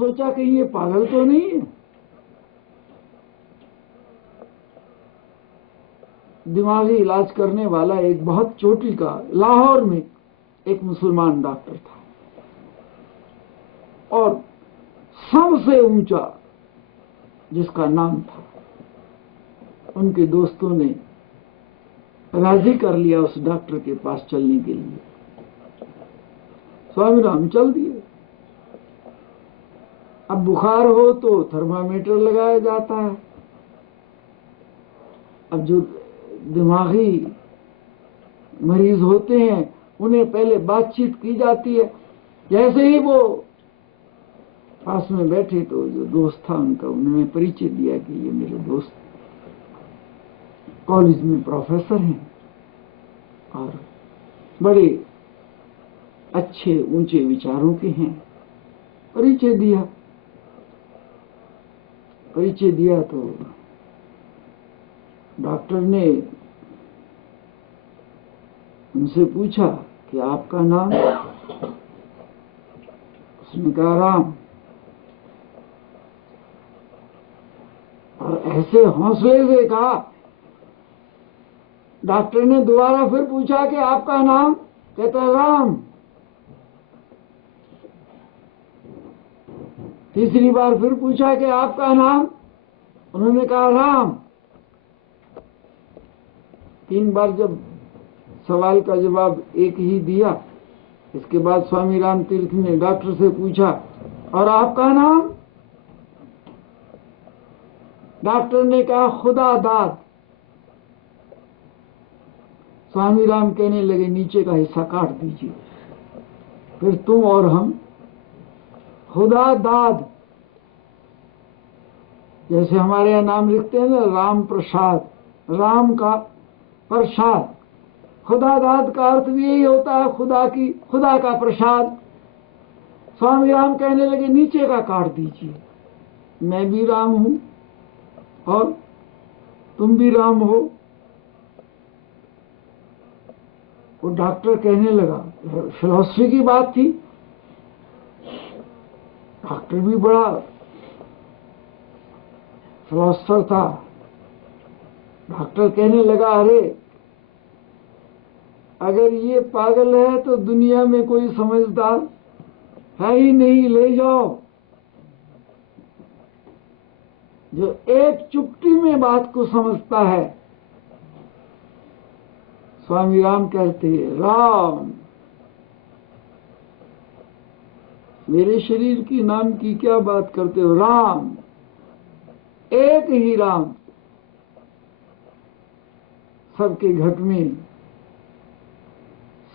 सोचा कि ये पागल तो नहीं है। दिमागी इलाज करने वाला एक बहुत चोटी का लाहौर में एक मुसलमान डॉक्टर था और सबसे ऊंचा जिसका नाम था। उनके दोस्तों ने राजी कर लिया उस डॉक्टर के पास चलने के लिए। स्वामी राम चल दिए। अब बुखार हो तो थर्मामीटर लगाया जाता है। अब जो दिमागी मरीज होते हैं उन्हें पहले बातचीत की जाती है। जैसे ही वो पास में बैठे तो जो दोस्त था उनका, उन्होंने परिचय दिया कि ये मेरे दोस्त कॉलेज में प्रोफेसर हैं और बड़े अच्छे ऊंचे विचारों के हैं। परिचय दिया तो डॉक्टर ने उनसे पूछा कि आपका नाम? उसने कहा राम। और ऐसे हौसले से कहा। डॉक्टर ने दोबारा फिर पूछा कि आपका नाम? कहता राम। तीसरी बार फिर पूछा कि आपका नाम? उन्होंने कहा राम। 3 बार जब सवाल का जवाब एक ही दिया, इसके बाद स्वामी राम तीर्थ ने डॉक्टर से पूछा और आपका नाम? डॉक्टर ने कहा खुदा दाद। स्वामी राम कहने लगे नीचे का हिस्सा काट दीजिए, फिर तुम और हम खुदा दाद। जैसे हमारे यहाँ नाम लिखते हैं ना, राम प्रसाद, राम का प्रसाद। खुदा दाद का अर्थ भी यही होता है, खुदा का प्रसाद। स्वामी राम कहने लगे नीचे का काट दीजिए, मैं भी राम हूं और तुम भी राम हो। वो डॉक्टर कहने लगा, फिलॉसफी की बात थी। डॉक्टर भी बड़ा फिलॉसफर था। डॉक्टर कहने लगा अरे अगर ये पागल है तो दुनिया में कोई समझदार है ही नहीं, ले जाओ। जो एक चुटकी में बात को समझता है। स्वामी राम कहते हैं राम। मेरे शरीर की नाम की क्या बात करते हो? राम, एक ही राम। सबके घट में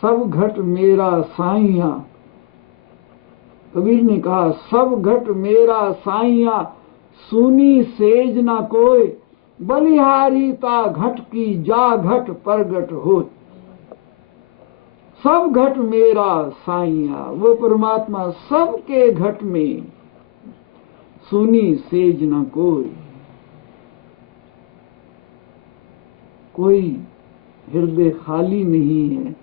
सब घट मेरा साइया। कबीर ने कहा सब घट मेरा साइया, सुनी सेज ना कोई, बलिहारी ता घट की जा घट प्रगट हो। सब घट मेरा साइया, वो परमात्मा सबके घट में, सुनी सेज ना कोई हृदय खाली नहीं है।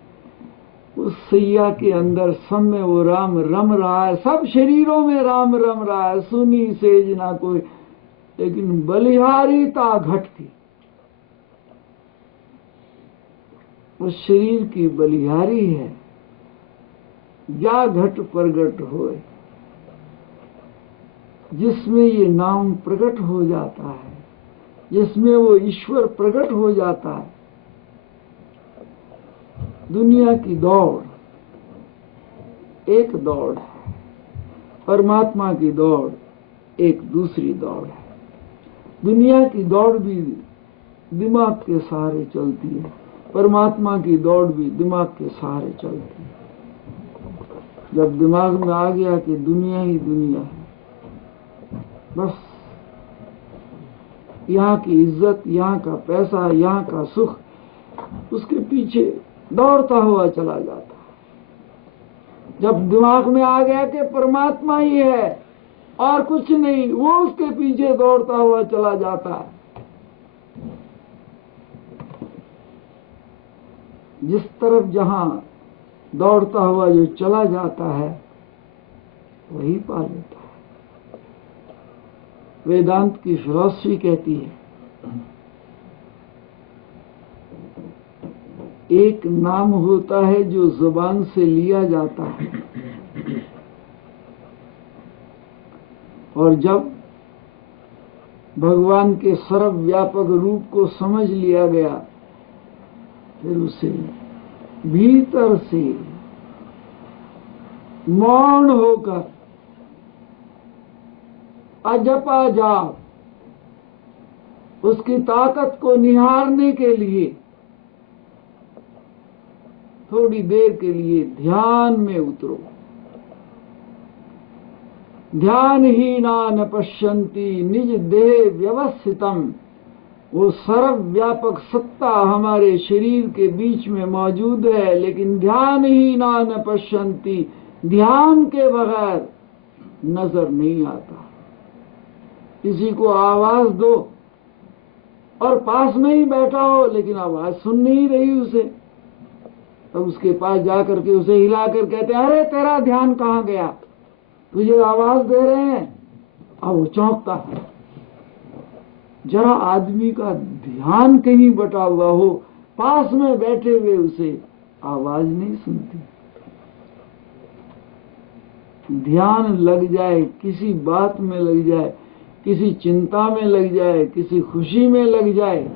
उस सैया के अंदर सब में वो राम रम रहा है, सब शरीरों में राम रम रहा है, सुनी सेज ना कोई, लेकिन बलिहारी ता घट की, उस शरीर की बलिहारी है, या घट प्रगट होए, जिसमें ये नाम प्रकट हो जाता है, जिसमें वो ईश्वर प्रकट हो जाता है। दुनिया की दौड़ एक दौड़ है, परमात्मा की दौड़ एक दूसरी दौड़ है। दुनिया की दौड़ भी दिमाग के सहारे चलती है, परमात्मा की दौड़ भी दिमाग के सहारे चलती है। जब दिमाग में आ गया कि दुनिया ही दुनिया है, बस यहाँ की इज्जत, यहाँ का पैसा, यहाँ का सुख, उसके पीछे दौड़ता हुआ चला जाता है। जब दिमाग में आ गया कि परमात्मा ही है और कुछ नहीं, वो उसके पीछे दौड़ता हुआ चला जाता है। जिस तरफ जहां दौड़ता हुआ जो चला जाता है वही पा लेता है। वेदांत की फिलॉसफी कहती है एक नाम होता है जो जुबान से लिया जाता है, और जब भगवान के सर्वव्यापक रूप को समझ लिया गया, फिर उसे भीतर से मौन होकर अजपा जाप उसकी ताकत को निहारने के लिए थोड़ी देर के लिए ध्यान में उतरो। ध्यानहीना न पश्यन्ति निज देह व्यवस्थितम। वो सर्वव्यापक सत्ता हमारे शरीर के बीच में मौजूद है, लेकिन ध्यानहीना न पश्यन्ति, ध्यान के बगैर नजर नहीं आता। किसी को आवाज दो और पास में ही बैठा हो लेकिन आवाज सुन नहीं रही उसे, तब उसके पास जाकर के उसे हिलाकर कहते हैं, अरे तेरा ध्यान कहाँ गया, तुझे आवाज दे रहे हैं। अब वो चौंकता है। जरा आदमी का ध्यान कहीं बटा हुआ हो, पास में बैठे हुए उसे आवाज नहीं सुनती। ध्यान लग जाए, किसी बात में लग जाए, किसी चिंता में लग जाए, किसी खुशी में लग जाए,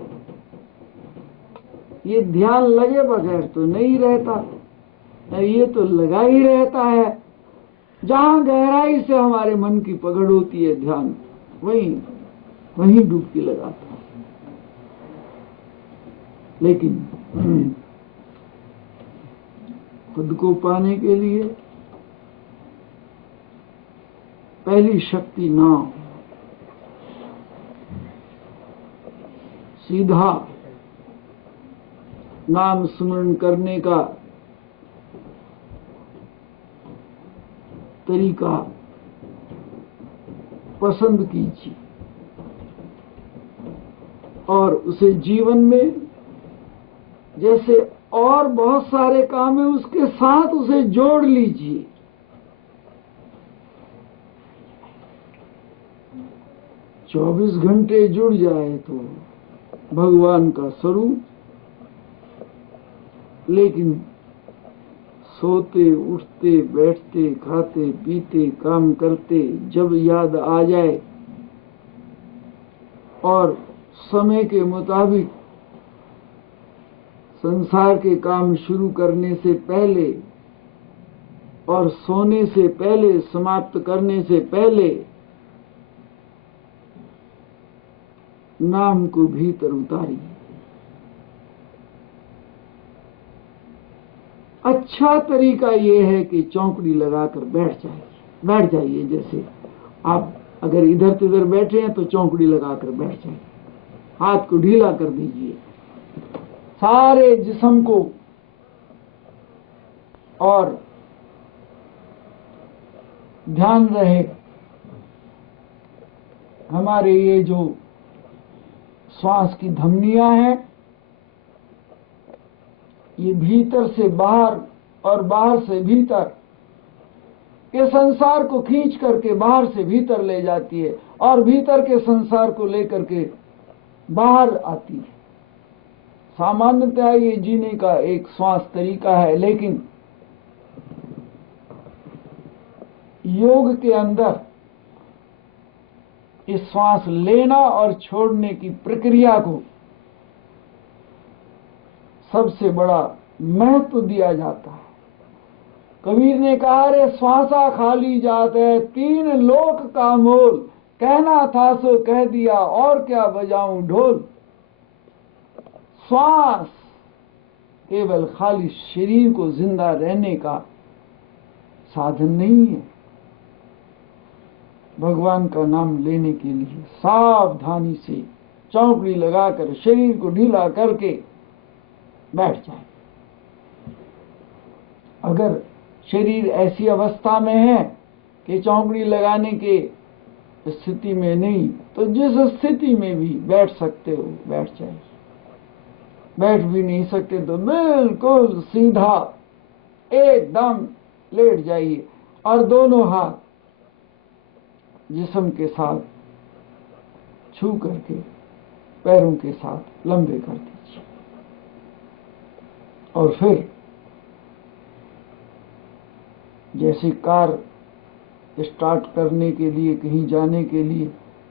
ये ध्यान लगे बगैर तो नहीं रहता, ये तो लगा ही रहता है। जहां गहराई से हमारे मन की पकड़ होती है, ध्यान वहीं डुबकी लगाता है। लेकिन खुद को पाने के लिए पहली शक्ति नाम, सीधा नाम स्मरण करने का तरीका पसंद कीजिए और उसे जीवन में जैसे और बहुत सारे काम है उसके साथ उसे जोड़ लीजिए। 24 घंटे जुड़ जाए तो भगवान का स्वरूप, लेकिन सोते उठते बैठते खाते पीते काम करते जब याद आ जाए और समय के मुताबिक संसार के काम शुरू करने से पहले और सोने से पहले, समाप्त करने से पहले नाम को भीतर उतारिए। अच्छा तरीका ये है कि चौकड़ी लगाकर बैठ जाइए। जैसे आप अगर इधर तिधर बैठे हैं तो चौकड़ी लगाकर बैठ जाइए, हाथ को ढीला कर दीजिए, सारे जिस्म को, और ध्यान रहे हमारे ये जो श्वास की धमनियां हैं, ये भीतर से बाहर और बाहर से भीतर के संसार को खींच करके बाहर से भीतर ले जाती है और भीतर के संसार को लेकर के बाहर आती है। सामान्यतः ये जीने का एक श्वास तरीका है, लेकिन योग के अंदर इस श्वास लेना और छोड़ने की प्रक्रिया को सबसे बड़ा महत्व दिया जाता है। कबीर ने कहा, रे श्वासा खाली जात है, 3 लोक का मोल, कहना था सो कह दिया और क्या बजाऊं ढोल। श्वास केवल खाली शरीर को जिंदा रहने का साधन नहीं है। भगवान का नाम लेने के लिए सावधानी से चौकड़ी लगाकर शरीर को ढीला करके बैठ जाए। अगर शरीर ऐसी अवस्था में है कि चौकड़ी लगाने के स्थिति में नहीं, तो जिस स्थिति में भी बैठ सकते हो बैठ जाइए। बैठ भी नहीं सकते तो बिल्कुल सीधा एकदम लेट जाइए और दोनों हाथ जिस्म के साथ छू करके पैरों के साथ लंबे कर दीजिए। और फिर जैसे कार स्टार्ट करने के लिए, कहीं जाने के लिए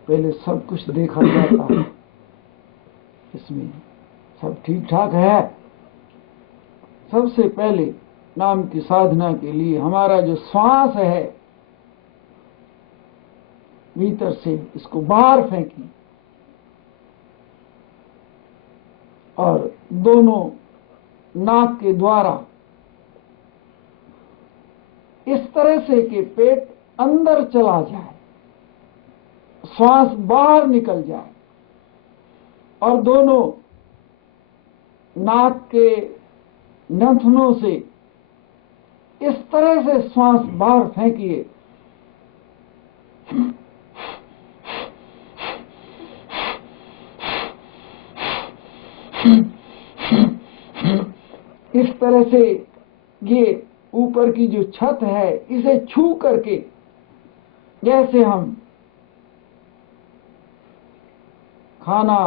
पहले सब कुछ देखा जाता है, इसमें सब ठीक ठाक है। सबसे पहले नाम की साधना के लिए हमारा जो श्वास है, भीतर से इसको बाहर फेंकी और दोनों नाक के द्वारा इस तरह से कि पेट अंदर चला जाए, श्वास बाहर निकल जाए, और दोनों नाक के नथनों से इस तरह से श्वास बाहर फेंकिए इस तरह से ये ऊपर की जो छत है इसे छू करके, जैसे हम खाना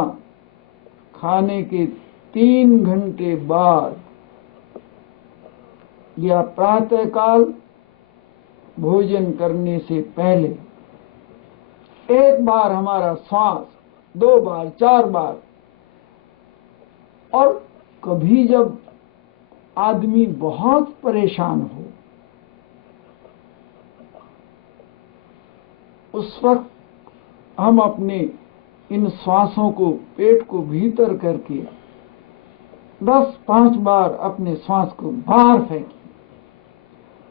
खाने के 3 घंटे बाद या प्रातःकाल भोजन करने से पहले एक बार हमारा श्वास, 2 बार, 4 बार, और कभी जब आदमी बहुत परेशान हो उस वक्त हम अपने इन श्वासों को, पेट को भीतर करके 10-5 बार अपने श्वास को बाहर फेंकिए।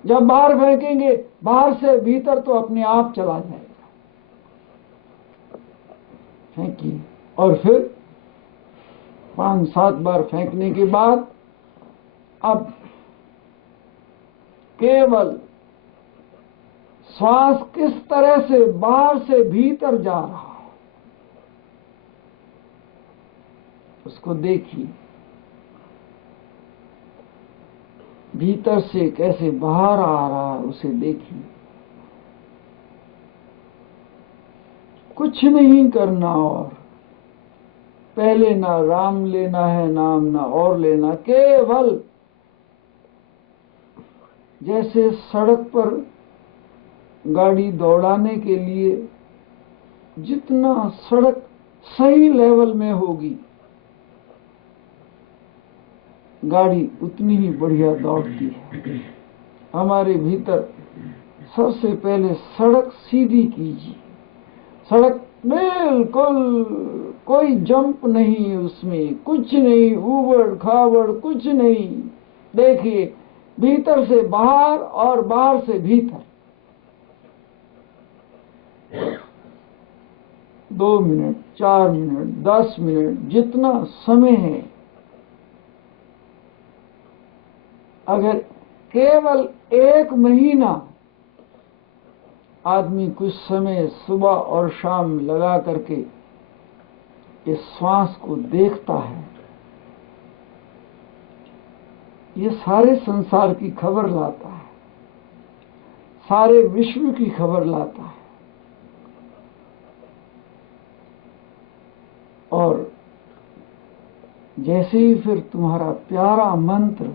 जब बाहर फेंकेंगे, बाहर से भीतर तो अपने आप चला जाएगा। फेंकिए और फिर 5-7 बार फेंकने के बाद अब केवल श्वास किस तरह से बाहर से भीतर जा रहा है उसको देखिए, भीतर से कैसे बाहर आ रहा है उसे देखिए। कुछ नहीं करना, और पहले ना राम लेना है नाम, ना और लेना, केवल जैसे सड़क पर गाड़ी दौड़ाने के लिए जितना सड़क सही लेवल में होगी गाड़ी उतनी ही बढ़िया दौड़ती है। हमारे भीतर सबसे पहले सड़क सीधी कीजिए, सड़क बिल्कुल कोई जंप नहीं, उसमें कुछ नहीं, ऊबड़ खाबड़ कुछ नहीं। देखिए भीतर से बाहर और बाहर से भीतर। 2 मिनट, 4 मिनट, 10 मिनट, जितना समय है, अगर केवल 1 महीना आदमी कुछ समय सुबह और शाम लगा करके इस श्वास को देखता है, ये सारे संसार की खबर लाता है, सारे विश्व की खबर लाता है। और जैसे ही फिर तुम्हारा प्यारा मंत्र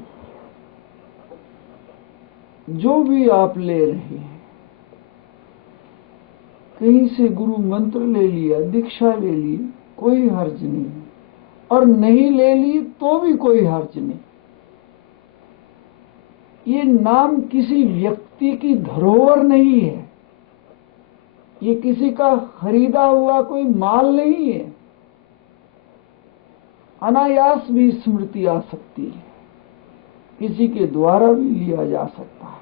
जो भी आप ले रहे हैं, कहीं से गुरु मंत्र ले लिया, दीक्षा ले ली, कोई हर्ज नहीं, और नहीं ले ली तो भी कोई हर्ज नहीं। ये नाम किसी व्यक्ति की धरोहर नहीं है, ये किसी का खरीदा हुआ कोई माल नहीं है। अनायास भी स्मृति आ सकती है, किसी के द्वारा भी लिया जा सकता है,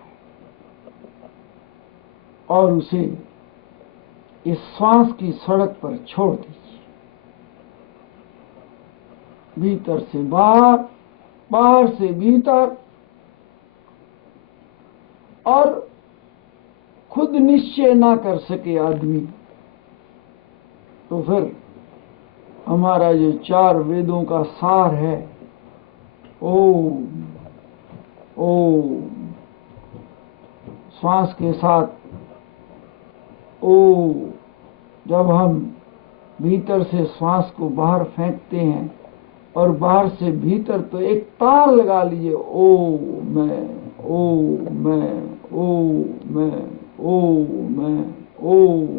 और उसे इस श्वास की सड़क पर छोड़ दीजिए। भीतर से बाहर, बाहर से भीतर, और खुद निश्चय ना कर सके आदमी तो फिर हमारा जो 4 वेदों का सार है, ओम ओम, श्वास के साथ ओ, जब हम भीतर से श्वास को बाहर फेंकते हैं और बाहर से भीतर, तो एक तार लगा लीजिए, ओ मैं, ओ मैं, ओ मैं, ओ मैं, ओ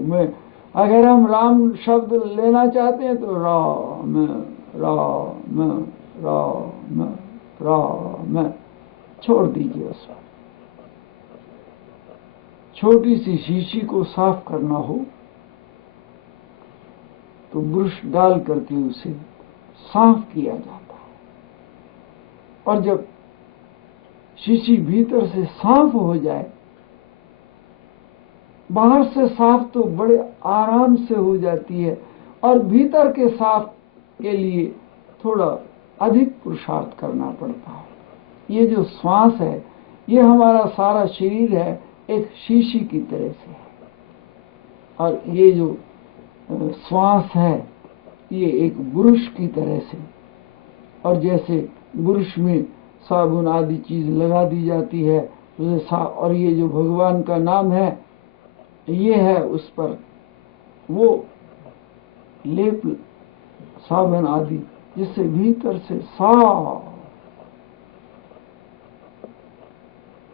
मैं। अगर हम राम शब्द लेना चाहते हैं तो राम, राम, राम, राम, छोड़ दीजिए उसमें। छोटी सी शीशी को साफ करना हो तो ब्रश डाल करके उसे साफ किया जाता है, और जब शीशी भीतर से साफ हो जाए, बाहर से साफ तो बड़े आराम से हो जाती है, और भीतर के साफ के लिए थोड़ा अधिक पुरुषार्थ करना पड़ता है। ये जो श्वास है, ये हमारा सारा शरीर है, एक शीशी की तरह से है, और ये जो श्वास है ये एक ब्रश की तरह से, और जैसे ब्रश में साबुन आदि चीज लगा दी जाती है, और ये जो भगवान का नाम है ये है, उस पर वो लेप साबुन आदि, जिससे भीतर से साफ।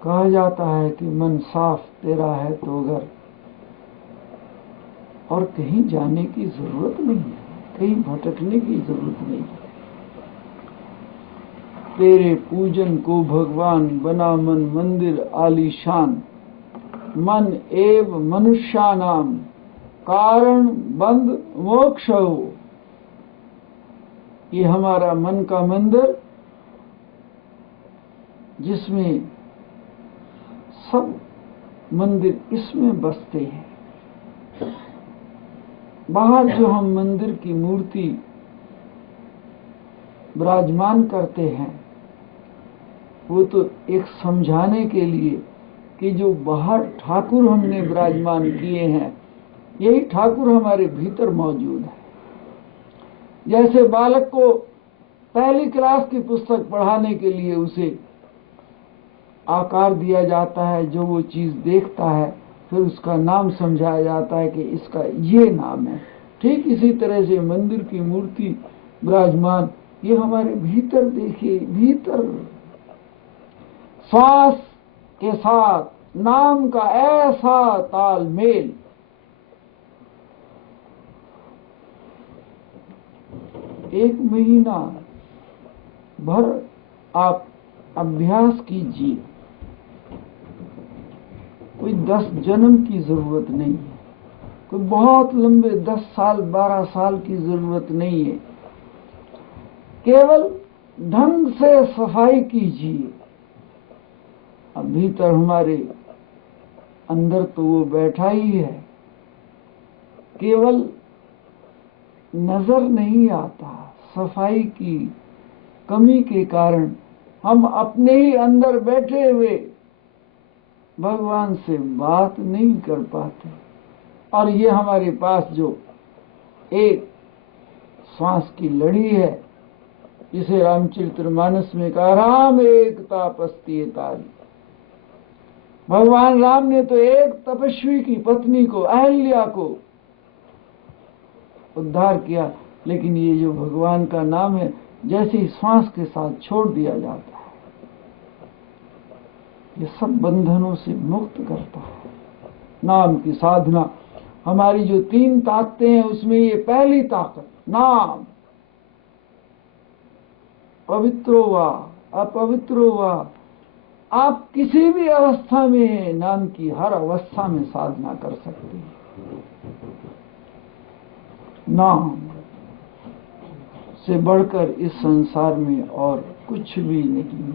कहा जाता है कि मन साफ तेरा है तो घर, और कहीं जाने की जरूरत नहीं है, कहीं भटकने की जरूरत नहीं है। तेरे पूजन को भगवान बना मन मंदिर आलीशान, मन एव मनुष्या नाम कारण बंद मोक्ष हो। ये हमारा मन का मंदिर, जिसमें सब मंदिर इसमें बसते हैं। बाहर जो हम मंदिर की मूर्ति विराजमान करते हैं, वो तो एक समझाने के लिए कि जो बाहर ठाकुर हमने विराजमान किए हैं, यही ठाकुर हमारे भीतर मौजूद है। जैसे बालक को पहली क्लास की पुस्तक पढ़ाने के लिए उसे आकार दिया जाता है, जो वो चीज देखता है, फिर उसका नाम समझाया जाता है कि इसका ये नाम है। ठीक इसी तरह से मंदिर की मूर्ति विराजमान, ये हमारे भीतर देखिए, भीतर श्वास के साथ नाम का ऐसा तालमेल। एक महीना भर आप अभ्यास कीजिए, कोई 10 जन्म की जरूरत नहीं है, कोई बहुत लंबे 10 साल 12 साल की जरूरत नहीं है। केवल ढंग से सफाई कीजिए। अब भीतर हमारे अंदर तो वो बैठा ही है, केवल नजर नहीं आता। सफाई की कमी के कारण हम अपने ही अंदर बैठे हुए भगवान से बात नहीं कर पाते। और ये हमारे पास जो एक श्वास की लड़ी है, जिसे रामचरितमानस में कहा, राम एक तापस्ती तारी। भगवान राम ने तो एक तपस्वी की पत्नी को, अहल्या को उद्धार किया, लेकिन ये जो भगवान का नाम है, जैसे ही श्वास के साथ छोड़ दिया जाता है, ये सब बंधनों से मुक्त करता है। नाम की साधना, हमारी जो 3 ताकतें हैं, उसमें ये पहली ताकत नाम, पवित्रो वा अपवित्रो वा, आप किसी भी अवस्था में हैं, नाम की हर अवस्था में साधना कर सकते हैं। नाम से बढ़कर इस संसार में और कुछ भी नहीं,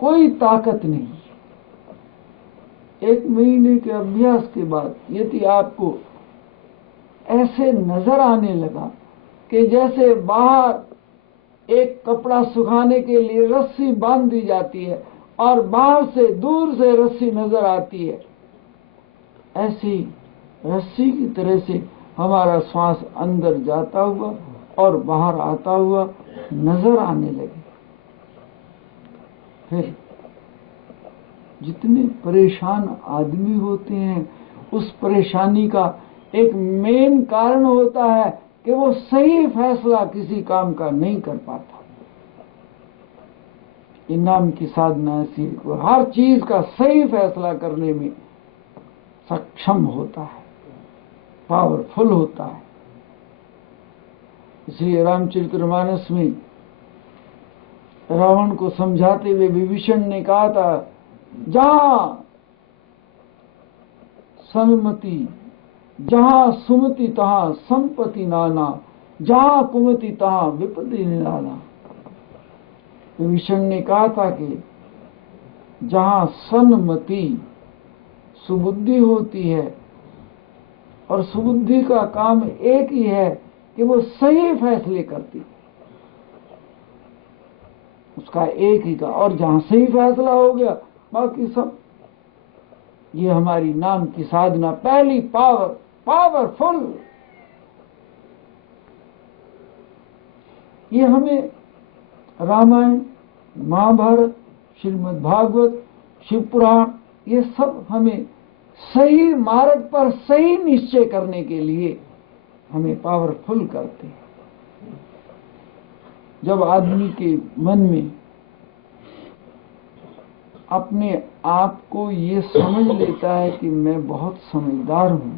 कोई ताकत नहीं। 1 महीने के अभ्यास के बाद यदि आपको ऐसे नजर आने लगा कि जैसे बाहर एक कपड़ा सुखाने के लिए रस्सी बांध दी जाती है और बाहर से दूर से रस्सी नजर आती है, ऐसी रस्सी की तरह से हमारा श्वास अंदर जाता हुआ और बाहर आता हुआ नजर आने लगे। फिर जितने परेशान आदमी होते हैं, उस परेशानी का एक मेन कारण होता है कि वो सही फैसला किसी काम का नहीं कर पाता। इनाम की साधना ऐसी है, वो हर चीज का सही फैसला करने में सक्षम होता है, पावरफुल होता है। इसलिए रामचरितमानस में रावण को समझाते हुए विभीषण ने कहा था, जहां सन्मति, जहां सुमति तहां संपत्ति नाना, जहां कुमति तहां विपत्ति निराला। विभीषण ने कहा था कि जहां सन्मति सुबुद्धि होती है, और सुबुद्धि का काम एक ही है कि वो सही फैसले करती, उसका एक ही का, और जहां सही फैसला हो गया बाकी सब। ये हमारी नाम की साधना पहली पावरफुल। ये हमें रामायण, महाभारत, श्रीमद् भागवत, शिव पुराण, ये सब हमें सही मार्ग पर सही निश्चय करने के लिए हमें पावरफुल करते हैं। जब आदमी के मन में अपने आप को ये समझ लेता है कि मैं बहुत समझदार हूं,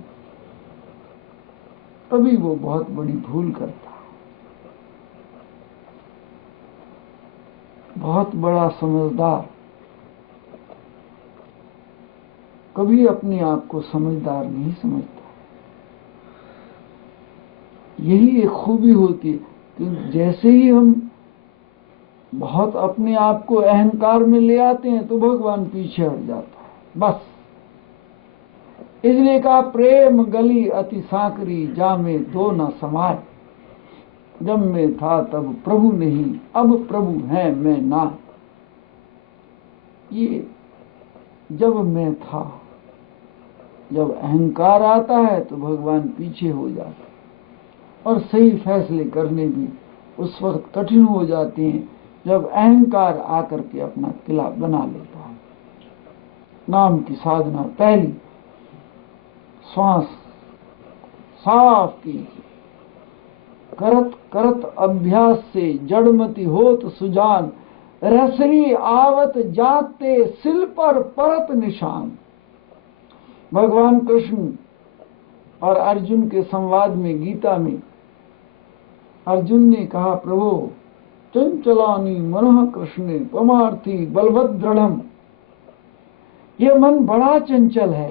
तभी वो बहुत बड़ी भूल करता है। बहुत बड़ा समझदार कभी अपने आप को समझदार नहीं समझता। यही एक खूबी होती है कि जैसे ही हम बहुत अपने आप को अहंकार में ले आते हैं तो भगवान पीछे हट जाता है, बस। इसलिए कहा, प्रेम गली अति सांकरी, जा में दो न समाय। जब मैं था तब प्रभु नहीं, अब प्रभु है मैं ना। ये जब मैं था, जब अहंकार आता है तो भगवान पीछे हो जाता है, और सही फैसले करने भी उस वक्त कठिन हो जाते हैं जब अहंकार आकर के अपना किला बना लेता है। नाम की साधना पहली, श्वास साफ कीजिए, करत करत अभ्यास से जड़मति होत सुजान, रसरी आवत जाते सिल पर परत निशान। भगवान कृष्ण और अर्जुन के संवाद में, गीता में, अर्जुन ने कहा, प्रभु चंचलानी मनः कृष्णे पमार्थी बलवद दृढ़म। ये मन बड़ा चंचल है,